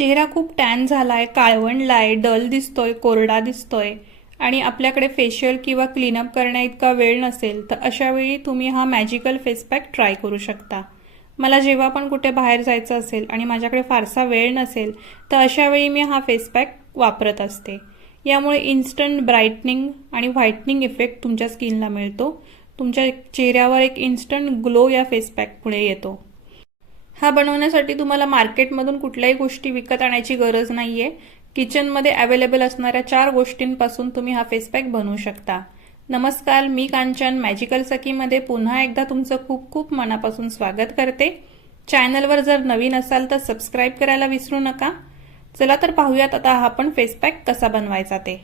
चेहरा खूप टॅन झाला आहे काळवणला आहे डल दिसतोय कोरडा दिसतोय. आणि आपल्याकडे फेशियल किंवा क्लीनअप करण्या इतका वेळ नसेल तर अशा वेळी तुम्ही हा मॅजिकल फेस पॅक ट्राय करू शकता. मला जेव्हा पण कुठे बाहेर जायचं असेल आणि माझ्याकडे फारसा वेळ नसेल तर अशावेळी मी हा फेस पॅक वापरत असते. यामुळे इन्स्टंट ब्राईटनिंग आणि व्हाईटनिंग इफेक्ट तुमच्या स्किनला मिळतो. तुमच्या चेहऱ्यावर एक इन्स्टंट ग्लो या फेस पॅकमुळे येतो. हा बनवण्यासाठी तुम्हाला मार्केटमधून कुठल्याही गोष्टी विकत आणायची गरज नाही आहे किचनमध्ये अवेलेबल असणाऱ्या चार गोष्टींपासून तुम्ही हा फेस पॅक बनवू शकता. नमस्कार मी कांचन मॅजिकल सखीमध्ये पुन्हा एकदा तुमचं खूप खूप मनापासून स्वागत करते. चॅनलवर जर नवीन असाल तर सबस्क्राईब करायला विसरू नका. चला तर पाहूयात आता हा पण फेस पॅक कसा बनवायचा ते.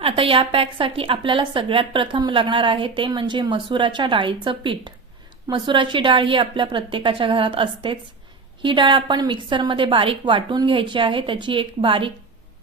आता या पॅकसाठी आपल्याला सगळ्यात प्रथम लागणार आहे ते म्हणजे मसुराच्या डाळीचं पीठ. मसुराची डाळ ही आपल्या प्रत्येकाच्या घरात असतेच. ही डाळ आपण मिक्सरमध्ये बारीक वाटून घ्यायची आहे. त्याची एक बारीक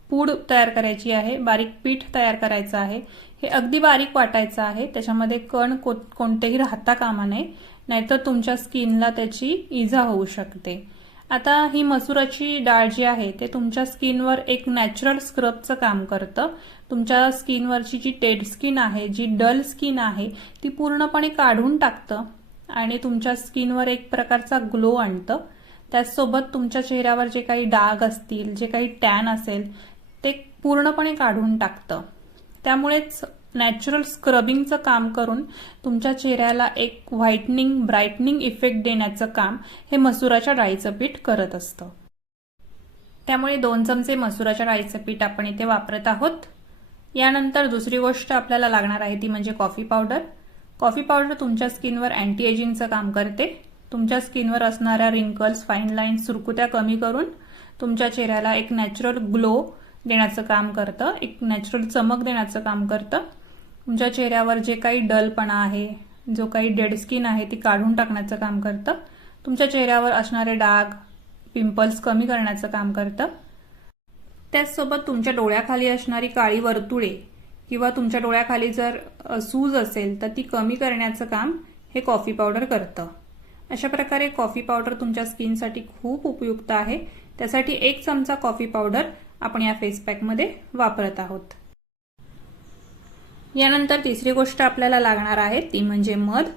पूड तयार करायची आहे. बारीक पीठ तयार करायचं आहे. हे अगदी बारीक वाटायचं आहे. त्याच्यामध्ये कण को कोणतेही राहता कामा नये. नाहीतर तुमच्या स्किनला त्याची इजा होऊ शकते. आता ही मसुराची डाळ जी आहे ते तुमच्या स्किनवर एक नॅचरल स्क्रबचं काम करतं. तुमच्या स्किनवरची जी टेड स्किन आहे जी डल स्किन आहे ती पूर्णपणे काढून टाकतं. आणि तुमच्या स्किनवर एक प्रकारचा ग्लो आणतं. त्याचसोबत तुमच्या चेहऱ्यावर जे काही डाग असतील जे काही टॅन असेल ते पूर्णपणे काढून टाकतं. त्यामुळेच नॅचरल स्क्रबिंगचं काम करून तुमच्या चेहऱ्याला एक व्हाईटनिंग ब्राईटनिंग इफेक्ट देण्याचं काम हे मसुराच्या डाळीचं पीठ करत असतं. त्यामुळे दोन चमचे मसुराच्या डाळीचं पीठ आपण इथे वापरत आहोत. यानंतर दुसरी गोष्ट आपल्याला लागणार आहे ती म्हणजे कॉफी पावडर. कॉफी पावडर तुमच्या स्किनवर अँटी एजिंगचं काम करते. तुमच्या स्किनवर असणाऱ्या रिंकल्स फाईन लाईन्स सुरकुत्या कमी करून तुमच्या चेहऱ्याला एक नॅचरल ग्लो देण्याचं काम करतं एक नॅचरल चमक देण्याचं काम करतं. तुमच्या चेहऱ्यावर जे काही डलपणा आहे जो काही डेड स्किन आहे ती काढून टाकण्याचं काम करतं. तुमच्या चेहऱ्यावर असणारे डाग पिंपल्स कमी करण्याचं काम करतं. त्याचसोबत तुमच्या डोळ्याखाली असणारी काळी वर्तुळे किंवा तुमच्या डोळ्याखाली जर सूज असेल तर ती कमी करण्याचं काम हे कॉफी पावडर करतं. अशा प्रकारे कॉफी पावडर तुमच्या स्किनसाठी खूप उपयुक्त आहे. त्यासाठी एक चमचा कॉफी पावडर आपण या फेस पॅकमध्ये वापरत आहोत. यानंतर तिसरी गोष्ट आपल्याला लागणार आहे ती म्हणजे मध.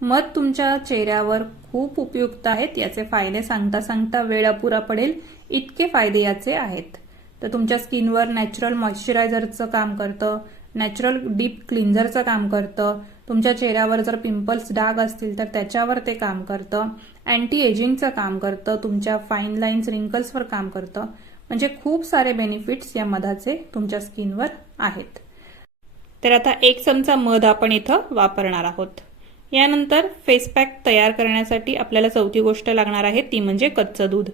मध तुमच्या चेहऱ्यावर खूप उपयुक्त आहेत याचे फायदे सांगता सांगता वेळ अपुरा पडेल इतके फायदे याचे आहेत. तर तुमच्या स्किनवर नॅचरल मॉइश्चरायझरचं काम करतं नॅचरल डीप क्लिन्झरचं काम करतं तुमच्या चेहऱ्यावर जर पिंपल्स डाग असतील तर त्याच्यावर ते काम करतं अँटी एजिंगचं काम करतं तुमच्या फाईन लाईन्स रिंकल्सवर काम करतं. म्हणजे खूप सारे बेनिफिट्स या मधाचे तुमच्या स्किनवर आहेत. तर आता एक चमचा मध आपण इथं वापरणार आहोत. यानंतर फेस पॅक तयार करण्यासाठी आपल्याला चौथी गोष्ट लागणार आहे ती म्हणजे कच्चं दूध.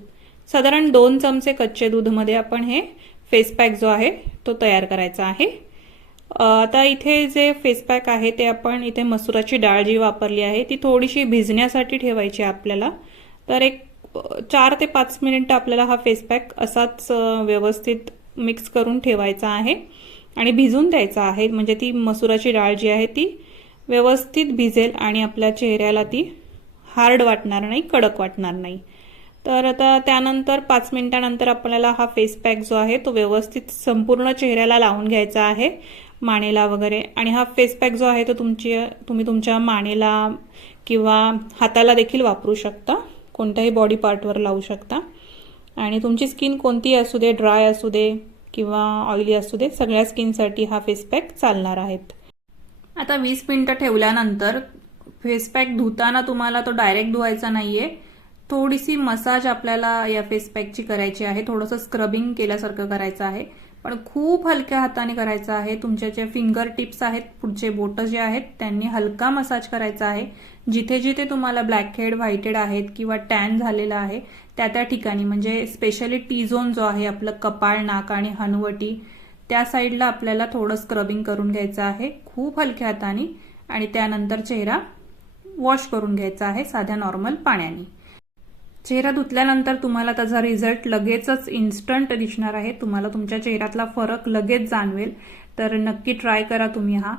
साधारण दोन चमचे कच्चे दूधमध्ये आपण हे फेस पॅक जो आहे तो तयार करायचा आहे. आता इथे जे फेस पॅक आहे ते आपण इथे मसुराची डाळ जी वापरली आहे ती थोडीशी भिजण्यासाठी ठेवायची आहे आपल्याला. तर एक चार ते पाच मिनिटं आपल्याला हा फेस पॅक असाच व्यवस्थित मिक्स करून ठेवायचा आहे आणि भिजून द्यायचा आहे. म्हणजे ती मसुराची डाळ जी आहे ती व्यवस्थित भिजेल आणि आपल्या चेहऱ्याला ती हार्ड वाटणार नाही कडक वाटणार नाही. तर आता त्यानंतर पाच मिनिटानंतर आपल्याला हा फेस पॅक जो आहे तो व्यवस्थित संपूर्ण चेहऱ्याला लावून घ्यायचा आहे मानेला वगैरे. आणि हा फेस पॅक जो आहे तो तुमची तुम्ही तुमच्या मानेला किंवा हाताला देखील वापरू शकता. कोणत्याही बॉडी पार्टवर लावू शकता. आणि तुमची स्किन कोणती असू दे ड्राय असू दे किंवा ऑइली असू दे सगळ्या स्किनसाठी हा फेस पॅक चालणार आहेत. आता वीस मिनिटं ठेवल्यानंतर फेस पॅक धुताना तुम्हाला तो डायरेक्ट धुवायचा नाही आहे थोडीशी मसाज आपल्याला या फेस पॅकची करायची आहे. थोडंसं स्क्रबिंग केल्यासारखं करायचं आहे. पण खूप हलक्या हाताने करायचं आहे. तुमच्या जे फिंगर टिप्स आहेत पुढचे बोटं जे आहेत त्यांनी हलका मसाज करायचा आहे. जिथे जिथे तुम्हाला ब्लॅक हेड व्हाईट हेड आहेत किंवा टॅन झालेला आहे त्या त्या ठिकाणी. म्हणजे स्पेशली टी झोन जो आहे आपलं कपाळ नाक आणि हनवटी त्या साईडला आपल्याला थोडं स्क्रबिंग करून घ्यायचं आहे. खूप हलक्या हाताने. आणि त्यानंतर चेहरा वॉश करून घ्यायचा आहे साध्या नॉर्मल पाण्याने. चेहरा धुतल्यानंतर तुम्हाला त्याचा रिझल्ट लगेचच इन्स्टंट दिसणार आहे. तुम्हाला तुमच्या चेहऱ्यातला फरक लगेच जाणवेल. तर नक्की ट्राय करा तुम्ही हा.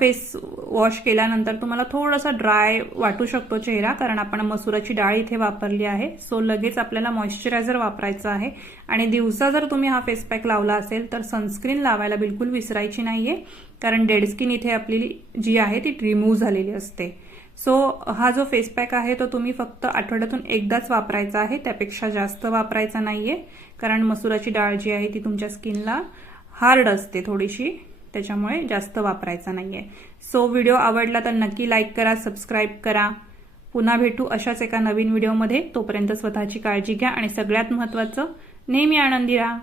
फेस वॉश केल्यानंतर तुम्हाला थोडासा ड्राय वाटू शकतो चेहरा कारण आपण मसुराची डाळ इथे वापरली आहे. सो लगेच आपल्याला मॉइश्चरायझर वापरायचं आहे. आणि दिवसा जर तुम्ही हा फेस पॅक लावला असेल तर सनस्क्रीन लावायला बिलकुल विसरायची नाहीये. कारण डेड स्किन इथे आपली जी आहे ती रिमूव्ह झालेली असते. सो हा जो फेस पॅक आहे तो तुम्ही फक्त आठवड्यातून एकदाच वापरायचा आहे. त्यापेक्षा जास्त वापरायचा नाहीये. कारण मसुराची डाळ जी आहे ती तुमच्या स्किनला हार्ड असते थोडीशी. त्याच्यामुळे जास्त वापरायचा नाहीये. सो व्हिडिओ आवडला तर नक्की लाईक करा सबस्क्राईब करा. पुन्हा भेटू अशाच एका नवीन व्हिडिओमध्ये तोपर्यंत स्वतःची काळजी घ्या आणि सगळ्यात महत्त्वाचं नेहमी आनंदी राहा.